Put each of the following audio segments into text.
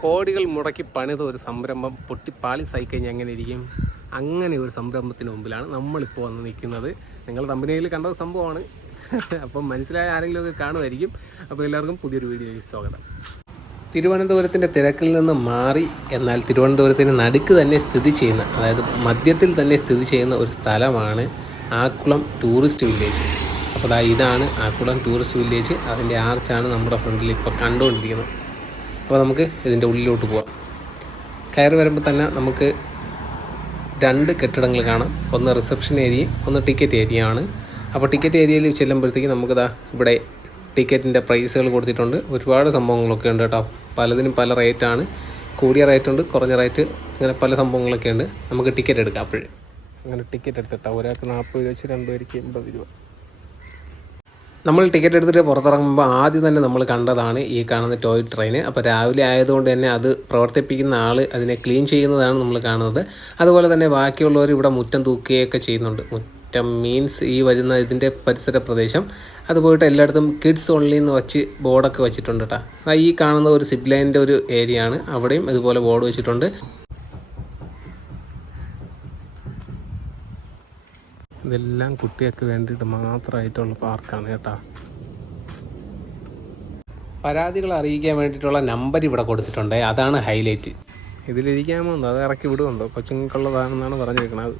കോടികൾ മുടക്കി പണിത ഒരു സംരംഭം പൊട്ടിപ്പാളി കഴിഞ്ഞാൽ എങ്ങനെ ഇരിക്കും? അങ്ങനെ ഒരു സംരംഭത്തിന് മുമ്പിലാണ് നമ്മളിപ്പോൾ വന്ന് നിൽക്കുന്നത്. നിങ്ങൾ കമ്പനിയിൽ കണ്ട സംഭവമാണ്. അപ്പം മനസ്സിലായ ആരെങ്കിലും ഒക്കെ കാണുമായിരിക്കും. അപ്പോൾ എല്ലാവർക്കും പുതിയൊരു വീഡിയോയിലേക്ക് സ്വാഗതം. തിരുവനന്തപുരത്തിന്റെ തിരക്കിൽ നിന്ന് മാറി എന്നാൽ തിരുവനന്തപുരത്തിന് നടുക്ക് തന്നെ സ്ഥിതി ചെയ്യുന്ന അതായത് മധ്യത്തിൽ തന്നെ സ്ഥിതി ചെയ്യുന്ന ഒരു സ്ഥലമാണ് ആക്കുളം ടൂറിസ്റ്റ് വില്ലേജ്. അപ്പോൾ ഇതാണ് ആക്കുളം ടൂറിസ്റ്റ് വില്ലേജ്. അതിന്റെ ആർച്ചാണ് നമ്മുടെ ഫ്രണ്ടിൽ ഇപ്പോൾ കണ്ടുകൊണ്ടിരിക്കുന്നത്. അപ്പോൾ നമുക്ക് ഇതിന്റെ ഉള്ളിലോട്ട് പോവാം. കയറി വരുമ്പോൾ തന്നെ നമുക്ക് രണ്ട് കെട്ടിടങ്ങൾ കാണാം. ഒന്ന് റിസപ്ഷൻ ഏരിയയും ഒന്ന് ടിക്കറ്റ് ഏരിയ ആണ്. അപ്പോൾ ടിക്കറ്റ് ഏരിയയിൽ ചെല്ലുമ്പോഴത്തേക്ക് നമുക്കിതാ ഇവിടെ ടിക്കറ്റിന്റെ പ്രൈസുകൾ കൊടുത്തിട്ടുണ്ട്. ഒരുപാട് സംഭവങ്ങളൊക്കെ ഉണ്ട് കേട്ടോ. പലതിനും പല റേറ്റാണ് കൂടിയ റേറ്റ് ഉണ്ട് കുറഞ്ഞ റേറ്റ് അങ്ങനെ പല സംഭവങ്ങളൊക്കെ ഉണ്ട്. നമുക്ക് ടിക്കറ്റ് എടുക്കാം അപ്പോഴേ. അങ്ങനെ ടിക്കറ്റ് എടുത്തിട്ടാണ് ഒരാൾക്ക് നാൽപ്പത് രൂപ വെച്ച് രണ്ട് പേർക്ക് എൺപത് രൂപ. നമ്മൾ ടിക്കറ്റ് എടുത്തിട്ട് പുറത്തിറങ്ങുമ്പോൾ ആദ്യം തന്നെ നമ്മൾ കണ്ടതാണ് ഈ കാണുന്ന ടോയ് ട്രെയിൻ അപ്പോൾ രാവിലെ ആയതുകൊണ്ട് തന്നെ അത് പ്രവർത്തിപ്പിക്കുന്ന ആൾ അതിനെ ക്ലീൻ ചെയ്യുന്നതാണ് നമ്മൾ കാണുന്നത്. അതുപോലെ തന്നെ ബാക്കിയുള്ളവർ ഇവിടെ മുറ്റം തൂക്കുകയൊക്കെ ചെയ്യുന്നുണ്ട്. മുറ്റം മീൻസ് ഈ വരുന്ന ഇതിന്റെ പരിസര പ്രദേശം. അത് എല്ലായിടത്തും കിഡ്സ് ഓൺലി എന്ന് വെച്ച് ബോർഡൊക്കെ വെച്ചിട്ടുണ്ട് കേട്ടോ ഈ കാണുന്ന ഒരു സിബ്ലൈന്റെ ഒരു ഏരിയ ആണ്. അവിടെയും ഇതുപോലെ ബോർഡ് വെച്ചിട്ടുണ്ട്. ഇതെല്ലാം കുട്ടികൾക്ക് വേണ്ടിയിട്ട് മാത്രമായിട്ടുള്ള പാർക്കാണ് കേട്ടോ. പരാതികൾ അറിയിക്കാൻ വേണ്ടിയിട്ടുള്ള നമ്പർ ഇവിടെ കൊടുത്തിട്ടുണ്ട്. അതാണ് ഹൈലൈറ്റ്. ഇതിലിരിക്കാമോ എന്തോ അത് ഇറക്കി വിടുമെന്തോ കൊച്ചുങ്ങൾക്കുള്ളതാണെന്നാണ് പറഞ്ഞിരിക്കുന്നത്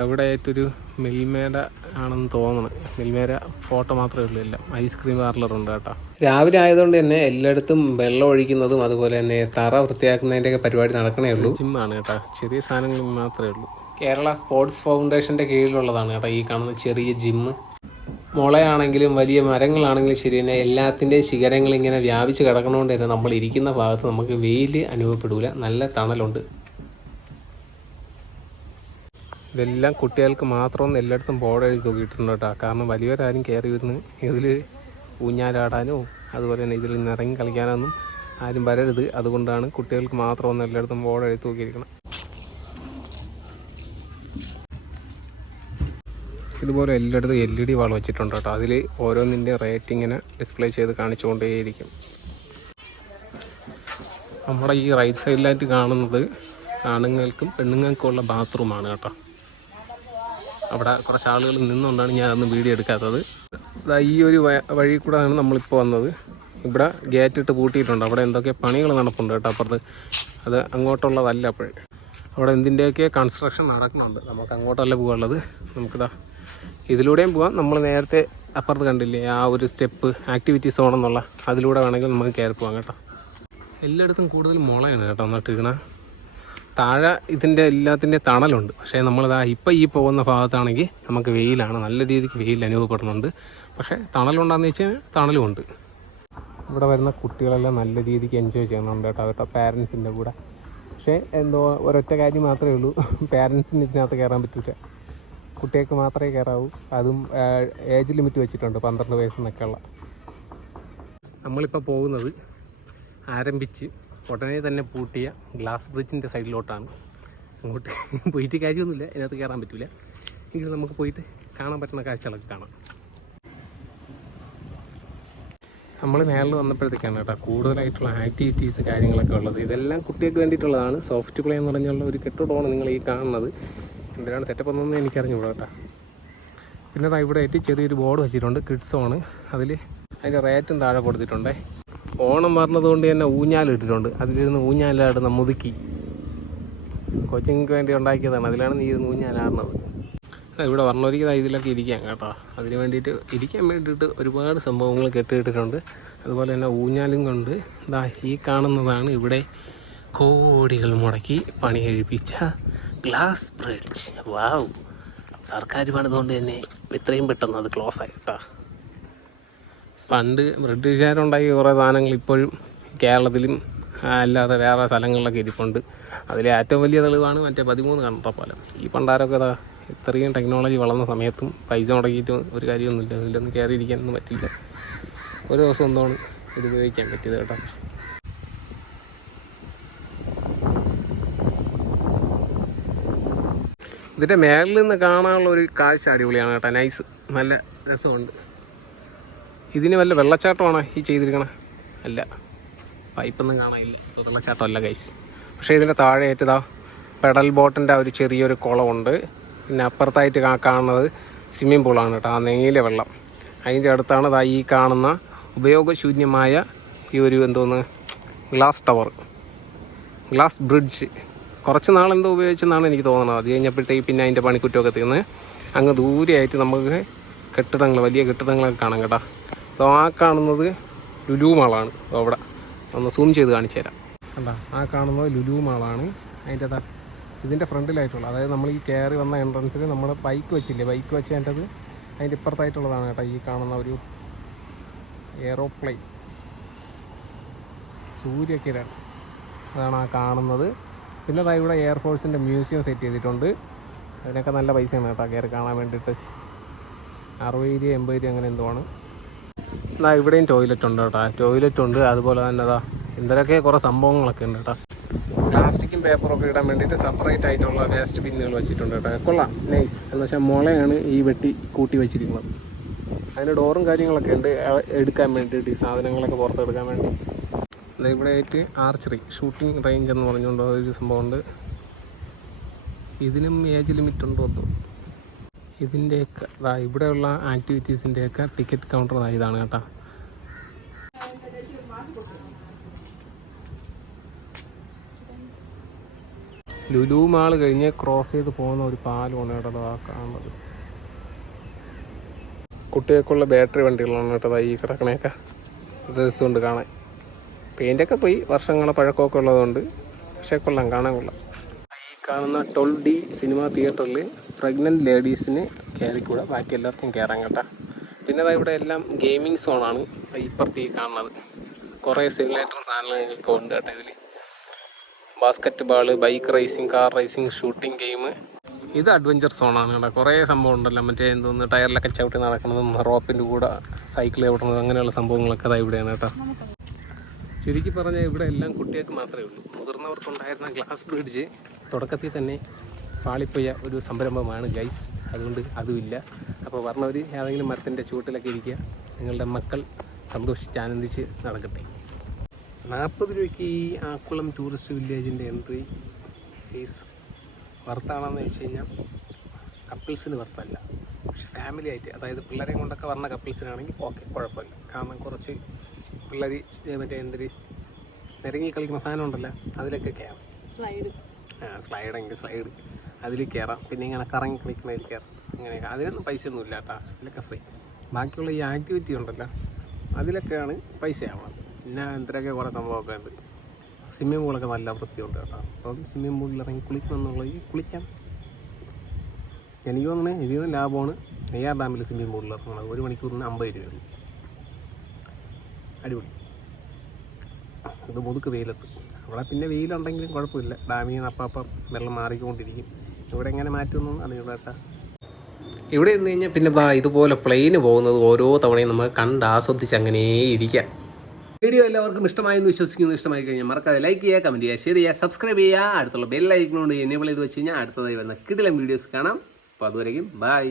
അവിടെ ആയിട്ടൊരു മിൽമേട ആണെന്ന് തോന്നണം. മിൽമേര ഫോട്ടോ മാത്രമേ ഉള്ളൂ എല്ലാം. ഐസ്ക്രീം പാർലർ ഉണ്ട് കേട്ടോ. രാവിലെ ആയതുകൊണ്ട് തന്നെ എല്ലായിടത്തും വെള്ളം ഒഴിക്കുന്നതും അതുപോലെ തന്നെ തറ വൃത്തിയാക്കുന്നതിന്റെയൊക്കെ പരിപാടി നടക്കണേ ഉള്ളൂ. ജിമ്മാണ് കേട്ടോ. ചെറിയ സാധനങ്ങൾ മാത്രമേ ഉള്ളൂ. കേരള സ്പോർട്സ് ഫൗണ്ടേഷന്റെ കീഴിലുള്ളതാണ് കേട്ടോ ഈ കാണുന്ന ചെറിയ ജിമ്മ് മുളയാണെങ്കിലും വലിയ മരങ്ങളാണെങ്കിലും ശരി തന്നെ എല്ലാത്തിന്റെയും ശിഖരങ്ങൾ ഇങ്ങനെ വ്യാപിച്ച് കിടക്കണോണ്ട് തന്നെ നമ്മൾ ഇരിക്കുന്ന ഭാഗത്ത് നമുക്ക് വെയിൽ അനുഭവപ്പെടില്ല നല്ല തണലുണ്ട്. ഇതെല്ലാം കുട്ടികൾക്ക് മാത്രമൊന്നും എല്ലായിടത്തും ബോർഡ് എഴുതി തൂക്കിയിട്ടുണ്ട് കേട്ടോ. കാരണം വലിയവരാരും കയറി വരുന്നു ഇതിൽ ഊഞ്ഞാലാടാനോ അതുപോലെ തന്നെ ഇതിൽ ഇറങ്ങി കളിക്കാനൊന്നും ആരും വരരുത്. അതുകൊണ്ടാണ് കുട്ടികൾക്ക് മാത്രമൊന്നും എല്ലായിടത്തും ബോർഡ് എഴുതി തൂക്കിയിരിക്കണം. ഇതുപോലെ എല്ലായിടത്തും എൽ ഇ ഡി വാൾ വെച്ചിട്ടുണ്ട് കേട്ടോ. അതിൽ ഓരോന്നിന്റെ റേറ്റിങ്ങിനെ ഡിസ്പ്ലേ ചെയ്ത് കാണിച്ചുകൊണ്ടേയിരിക്കും. നമ്മുടെ ഈ റൈറ്റ് സൈഡിലായിട്ട് കാണുന്നത് ആണുങ്ങൾക്കും പെണ്ണുങ്ങൾക്കുമുള്ള ബാത്റൂമാണ് കേട്ടോ. അവിടെ കുറച്ച് ആളുകൾ നിന്നുകൊണ്ടാണ് ഞാൻ അന്ന് വീഡിയോ എടുക്കാത്തത്. ഈ ഒരു വഴി കൂടെയാണ് നമ്മളിപ്പോൾ വന്നത്. ഇവിടെ ഗേറ്റ് ഇട്ട് പൂട്ടിയിട്ടുണ്ട്. അവിടെ എന്തൊക്കെ പണികൾ നടപ്പുണ്ട് കേട്ടോ അപ്പുറത്ത്. അത് അങ്ങോട്ടുള്ളതല്ല അപ്പോഴേ. അവിടെ എന്തിന്റെയൊക്കെ കൺസ്ട്രക്ഷൻ നടക്കുന്നുണ്ട്. നമുക്ക് അങ്ങോട്ടല്ല പോകാനുള്ളത്. നമുക്കിതാ ഇതിലൂടെയും പോവാം. നമ്മൾ നേരത്തെ അപ്പുറത്ത് കണ്ടില്ലേ ആ ഒരു സ്റ്റെപ്പ് ആക്ടിവിറ്റി സോൺ എന്നുള്ള അതിലൂടെ വേണമെങ്കിൽ നമുക്ക് കയറി പോകാം കേട്ടോ. എല്ലായിടത്തും കൂടുതൽ മുളയാണ് കേട്ടോ നട്ടിരിക്കണ. താഴെ ഇതിന്റെ എല്ലാത്തിന്റെ തണലുണ്ട്. പക്ഷേ നമ്മളിതാ ഇപ്പം ഈ പോകുന്ന ഭാഗത്താണെങ്കിൽ നമുക്ക് വെയിലാണ്. നല്ല രീതിക്ക് വെയിൽ അനുഭവപ്പെടുന്നുണ്ട്. പക്ഷേ തണലുണ്ടാന്ന് വെച്ചാൽ തണലുമുണ്ട് ഇവിടെ വരുന്ന കുട്ടികളെല്ലാം നല്ല രീതിക്ക് എൻജോയ് ചെയ്യുന്നുണ്ട് കേട്ടോ. കേട്ടോ പാരൻസിന്റെ കൂടെ. പക്ഷേ എന്തോ ഒരൊറ്റ കാര്യം മാത്രമേ ഉള്ളൂ. പാരൻസിന് ഇതിനകത്ത് കയറാൻ പറ്റില്ല കുട്ടികൾക്ക് മാത്രമേ കയറാവൂ. അതും ഏജ് ലിമിറ്റ് വെച്ചിട്ടുണ്ട് പന്ത്രണ്ട് വയസ്സെന്നൊക്കെ ഉള്ള നമ്മളിപ്പോൾ പോകുന്നത് ആരംഭിച്ച് ഉടനെ തന്നെ പൂട്ടിയ ഗ്ലാസ് ബ്രിഡ്ജിന്റെ സൈഡിലോട്ടാണ് അങ്ങോട്ട് പോയിട്ട് കാര്യമൊന്നുമില്ല അതിനകത്ത് കയറാൻ പറ്റില്ല എങ്കിലും നമുക്ക് പോയിട്ട് കാണാൻ പറ്റുന്ന കാഴ്ചകളൊക്കെ കാണാം. നമ്മൾ മേളിൽ വന്നപ്പോഴത്തേക്കാണ് കേട്ടോ കൂടുതലായിട്ടുള്ള ആക്ടിവിറ്റീസ് കാര്യങ്ങളൊക്കെ ഉള്ളത്. ഇതെല്ലാം കുട്ടികൾക്ക് വേണ്ടിയിട്ടുള്ളതാണ്. സോഫ്റ്റ് പ്ലേ എന്ന് പറഞ്ഞുള്ള ഒരു കെട്ടിടമാണ് നിങ്ങൾ ഈ കാണുന്നത്. എന്തിനാണ് സെറ്റപ്പ് എന്നൊന്നും എനിക്കറിഞ്ഞുകൂടാ കേട്ടോ. പിന്നെ അതാ ഇവിടെ ആയിട്ട് ചെറിയൊരു ബോർഡ് വെച്ചിട്ടുണ്ട് കിഡ്സ് ഓണ് അതിൽ അതിന്റെ റേറ്റും താഴെ കൊടുത്തിട്ടുണ്ടേ. ഓണം പറഞ്ഞതുകൊണ്ട് തന്നെ ഊഞ്ഞാലിട്ടിട്ടുണ്ട് അതിലിരുന്ന് ഊഞ്ഞാലാടുന്ന മുതുക്കി. കൊച്ചിങ്ങൾക്ക് വേണ്ടി ഉണ്ടാക്കിയതാണ്. അതിലാണ് നീ ഇരുന്ന് ഊഞ്ഞാലാടുന്നത്. ഇവിടെ വർണൊരിക്കൽ ഇതിലൊക്കെ ഇരിക്കാം കേട്ടോ. അതിന് വേണ്ടിയിട്ട് ഇരിക്കാൻ വേണ്ടിയിട്ട് ഒരുപാട് സംഭവങ്ങൾ കെട്ടിയിട്ടിട്ടുണ്ട്. അതുപോലെ തന്നെ ഊഞ്ഞാലും കൊണ്ട് ഇതാ ഈ കാണുന്നതാണ് ഇവിടെ കോടികൾ മുടക്കി പണി കഴിപ്പിച്ച ഗ്ലാസ് ബ്രിഡ്ജ്. വാവ് സർക്കാർ പണിതുകൊണ്ട് തന്നെ ഇത്രയും പെട്ടെന്ന് അത് ക്ലോസ് ആയി കേട്ടോ പണ്ട് ബ്രിട്ടീഷുകാരുണ്ടാക്കിയ കുറേ സാധനങ്ങൾ ഇപ്പോഴും കേരളത്തിലും അല്ലാതെ വേറെ സ്ഥലങ്ങളിലൊക്കെ ഇരിപ്പുണ്ട്. അതിലെ ഏറ്റവും വലിയ തെളിവാണ് മറ്റേ പതിമൂന്ന് കണ്ട പാലം. ഈ പണ്ടാരൊക്കെ അതാ ഇത്രയും ടെക്നോളജി വളർന്ന സമയത്തും പൈസ മുടക്കിയിട്ട് ഒരു കാര്യമൊന്നുമില്ല. ഇതിലൊന്നും കയറിയിരിക്കാനൊന്നും പറ്റില്ല. ഒരു ദിവസം എന്താണ് ഇത് ഉപയോഗിക്കാൻ പറ്റിയത് കേട്ടോ. ഇതിന്റെ മേളിൽ നിന്ന് കാണാനുള്ള ഒരു കാഴ്ച അടിപൊളിയാണ് കേട്ടോ. നൈസ് നല്ല രസമുണ്ട്. ഇതിന് വല്ല വെള്ളച്ചാട്ടമാണോ ഈ ചെയ്തിരിക്കണേ? അല്ല. പൈപ്പൊന്നും കാണാനില്ല. വെള്ളച്ചാട്ടമല്ല കൈസ് പക്ഷേ ഇതിന്റെ ഏറ്റതാ പെഡൽ ബോട്ടിന്റെ ഒരു ചെറിയൊരു കുളമുണ്ട്. പിന്നെ അപ്പുറത്തായിട്ട് കാണുന്നത് സ്വിമ്മിംഗ് പൂളാണ് കേട്ടോ. ആ നീല വെള്ളം. അതിന്റെ അടുത്താണ് ദാ ഈ കാണുന്ന ഉപയോഗശൂന്യമായ ഈ ഒരു എന്തോന്ന്? Glass tower. Glass bridge. കുറച്ച് നാളെന്തോ ഉപയോഗിച്ചെന്നാണ് എനിക്ക് തോന്നുന്നത്. അത് കഴിഞ്ഞപ്പോഴത്തേക്ക് പിന്നെ അതിന്റെ പണിക്കുറ്റമൊക്കെ തീർന്ന് അങ്ങ് ദൂരെയായിട്ട് നമുക്ക് കെട്ടിടങ്ങൾ വലിയ കെട്ടിടങ്ങളൊക്കെ കാണാം കേട്ടോ. അപ്പോൾ ആ കാണുന്നത് ലുലു മാളാണ്. അവിടെ ഒന്ന് സൂം ചെയ്ത് കാണിച്ചു തരാം. കണ്ടോ ആ കാണുന്നത് ലുലു മാളാണ്. അതിന്റെ അതാ ഇതിന്റെ ഫ്രണ്ടിലായിട്ടുള്ള അതായത് നമ്മൾ ഈ കയറി വന്ന എൻട്രൻസിൽ നമ്മൾ ബൈക്ക് വെച്ചില്ലേ? ബൈക്ക് വെച്ച് അതിന്റെ അത് അതിന്റെ ഇപ്പുറത്തായിട്ടുള്ളതാണ് കേട്ടോ ഈ കാണുന്ന ഒരു എയറോപ്ലെയിൻ സൂര്യകിരൺ അതാണ് ആ കാണുന്നത്. പിന്നെ അതായത് ഇവിടെ എയർഫോഴ്സിന്റെ മ്യൂസിയം സെറ്റ് ചെയ്തിട്ടുണ്ട്. അതിനൊക്കെ നല്ല പൈസയാണ് കേട്ടോ കയറി കാണാൻ വേണ്ടിയിട്ട്. അറുപത് രൂപ എൺപത് രൂപ അങ്ങനെ എന്തോ ആണ്. എന്നാ ഇവിടെയും ടോയ്ലറ്റ് ഉണ്ട് കേട്ടോ. ടോയ്ലറ്റ് ഉണ്ട് അതുപോലെ തന്നെ അതാ എന്തൊക്കെ കുറേ സംഭവങ്ങളൊക്കെ ഉണ്ട് കേട്ടോ. പ്ലാസ്റ്റിക്കും പേപ്പറും ഒക്കെ ഇടാൻ വേണ്ടിയിട്ട് സെപ്പറേറ്റ് ആയിട്ടുള്ള വേസ്റ്റ് ബിന്നുകൾ വെച്ചിട്ടുണ്ട് കേട്ടോ. കൊള്ളാം. നൈസ് എന്ന് വെച്ചാൽ മുളയാണ് ഈ വെട്ടി കൂട്ടി വെച്ചിരിക്കുന്നത്. അതിന് ഡോറും കാര്യങ്ങളൊക്കെ ഉണ്ട്. എടുക്കാൻ വേണ്ടിയിട്ട് ഈ സാധനങ്ങളൊക്കെ പുറത്തെടുക്കാൻ വേണ്ടി. ഇവിടെ ആയിട്ട് ആർച്ചറി ഷൂട്ടിംഗ് റേഞ്ച് എന്ന് പറഞ്ഞുകൊണ്ട് ഒരു സംഭവമുണ്ട്. ഇതിനും ഏജ് ലിമിറ്റ് ഉണ്ടോ എന്തോ. ഇതിന്റെയൊക്കെ അതാ ഇവിടെയുള്ള ആക്ടിവിറ്റീസിന്റെയൊക്കെ ടിക്കറ്റ് കൗണ്ടർ ഇതാണ് കേട്ടോ. ലുലു മാൾ കഴിഞ്ഞ് ക്രോസ് ചെയ്ത് പോകുന്ന ഒരു പാലമാണ് കേട്ടോ ആ കാണുന്നത്. കുട്ടികൾക്കുള്ള ബാറ്ററി വണ്ടികളാണ് കേട്ടോ ഈ ഈ കിടക്കണയൊക്കെ. കൊണ്ട് കാണാൻ. പെയിന്റൊക്കെ പോയി വർഷങ്ങളെ പഴക്കമൊക്കെ ഉള്ളതുകൊണ്ട്. പക്ഷേ കൊള്ളാം കാണാൻ കൊള്ളാം. ഈ കാണുന്ന ട്വൽ ഡി സിനിമ തിയേറ്ററിൽ പ്രഗ്നന്റ് ലേഡീസിന് കയറിക്കൂടെ ബാക്കി എല്ലാവർക്കും കയറാൻ കേട്ടോ. പിന്നെ അതാ ഇവിടെ എല്ലാം ഗെയിമിംഗ് സോണാണ് ഇപ്പുറത്ത് ഈ കാണുന്നത്. കുറേ സിമുലേറ്റർ സാധനങ്ങളൊക്കെ ഉണ്ട് കേട്ടോ ഇതിൽ basketball bike racing car racing shooting game. ഇത് അഡ്വഞ്ചർ സോണാണ് കേട്ടോ. കുറേ സംഭവം ഉണ്ടല്ലോ. മറ്റേ എന്തോന്ന് ടയറിലൊക്കെ ചവിട്ടി നടക്കുന്നതും റോപ്പിന്റെ കൂടെ സൈക്കിൾ ചവിട്ടുന്നതും അങ്ങനെയുള്ള സംഭവങ്ങളൊക്കെ അതാ ഇവിടെയാണ് കേട്ടോ. ചുരുക്കി പറഞ്ഞാൽ ഇവിടെ എല്ലാം കുട്ടികൾക്ക് മാത്രമേ ഉള്ളൂ. മുതിർന്നവർക്കുണ്ടായിരുന്ന ഗ്ലാസ് ബ്രിഡ്ജ് തുടക്കത്തിൽ തന്നെ പാളിപ്പോയ ഒരു സംരംഭമാണ് ഗൈസ്. അതുകൊണ്ട് അതുമില്ല അപ്പോൾ പറഞ്ഞവർ ഏതെങ്കിലും മരത്തിന്റെ ചുവട്ടിലൊക്കെ ഇരിക്കുക. നിങ്ങളുടെ മക്കൾ സന്തോഷിച്ച് ആനന്ദിച്ച് നടക്കട്ടെ. നാൽപ്പത് രൂപയ്ക്ക് ഈ ആക്കുളം ടൂറിസ്റ്റ് വില്ലേജിന്റെ എൻട്രി ഫീസ് വർത്താണെന്ന് വെച്ച് കഴിഞ്ഞാൽ കപ്പിൾസിന് വರ್ತല്ല പക്ഷെ ഫാമിലി ആയിട്ട് അതായത് പിള്ളേരെ കൊണ്ടൊക്കെ പറഞ്ഞ കപ്പിൾസിനാണെങ്കിൽ ഓക്കെ കുഴപ്പമില്ല. കാരണം കുറച്ച് പിള്ളേർ മറ്റേ എന്തൊരു നിരങ്ങി കളിക്കുന്ന സാധനം ഉണ്ടല്ലോ അതിലൊക്കെ കയറാം. സ്ലൈഡ്. ആ സ്ലൈഡെങ്കിൽ സ്ലൈഡ്. അതിൽ കയറാം. പിന്നെ ഇങ്ങനെ കറങ്ങി കളിക്കുന്നതിൽ കയറാം. അങ്ങനെയൊക്കെ അതിനൊന്നും പൈസ ഒന്നും ഇല്ല കേട്ടോ. അതിലൊക്കെ ഫ്രീ ബാക്കിയുള്ള ഈ ആക്ടിവിറ്റി ഉണ്ടല്ലോ അതിലൊക്കെയാണ് പൈസ ആവുന്നത് പിന്നെ എന്തൊക്കെ കുറേ സംഭവമൊക്കെ ഉണ്ട്. സ്വിമ്മിംഗ് പൂളൊക്കെ നല്ല വൃത്തിയുണ്ട് കേട്ടോ. അപ്പം സ്വിമ്മിംഗ് പൂളിൽ ഇറങ്ങി കുളിക്കണമെന്നുള്ളത് കുളിക്കാം. എനിക്ക് തോന്നുന്നത് ഇതിൽ നിന്ന് ലാഭമാണ്. നെയ്യാർ ഡാമിൽ സ്വിമ്മിംഗ് പൂളിൽ ഇറങ്ങുന്നത് ഒരു മണിക്കൂറിന് അമ്പത് രൂപയുള്ളൂ അടിപൊളി. ഇത് മുതുക്ക് വെയിലത്ത്. അവിടെ പിന്നെ വെയിലുണ്ടെങ്കിലും കുഴപ്പമില്ല. ഡാമിൽ നിന്ന് അപ്പം വെള്ളം മാറിക്കൊണ്ടിരിക്കും. ഇവിടെ എങ്ങനെ മാറ്റുമെന്നും അറിയില്ല കേട്ടാ ഇവിടെ ഇരുന്ന് കഴിഞ്ഞാൽ പിന്നെ ഇതുപോലെ പ്ലെയിന് പോകുന്നത് ഓരോ തവണയും നമ്മൾ കണ്ട് ആസ്വദിച്ച് അങ്ങനെ ഇരിക്കാം. വീഡിയോ എല്ലാവർക്കും ഇഷ്ടമായെന്ന് വിശ്വസിക്കുന്നു. ഇഷ്ടമായി കഴിഞ്ഞാൽ മറക്കാതെ ലൈക്ക് ചെയ്യുക കമന്റ് ചെയ്യുക ഷെയർ ചെയ്യുക സബ്സ്ക്രൈബ് ചെയ്യുക. അടുത്തുള്ള ബെൽ ഐക്കണോട് എനേബിൾ ചെയ്ത് വെച്ച് കഴിഞ്ഞാൽ അടുത്തതായി വരുന്ന കിടിലം വീഡിയോസ് കാണാം. അപ്പോൾ അതുവരെയും ബൈ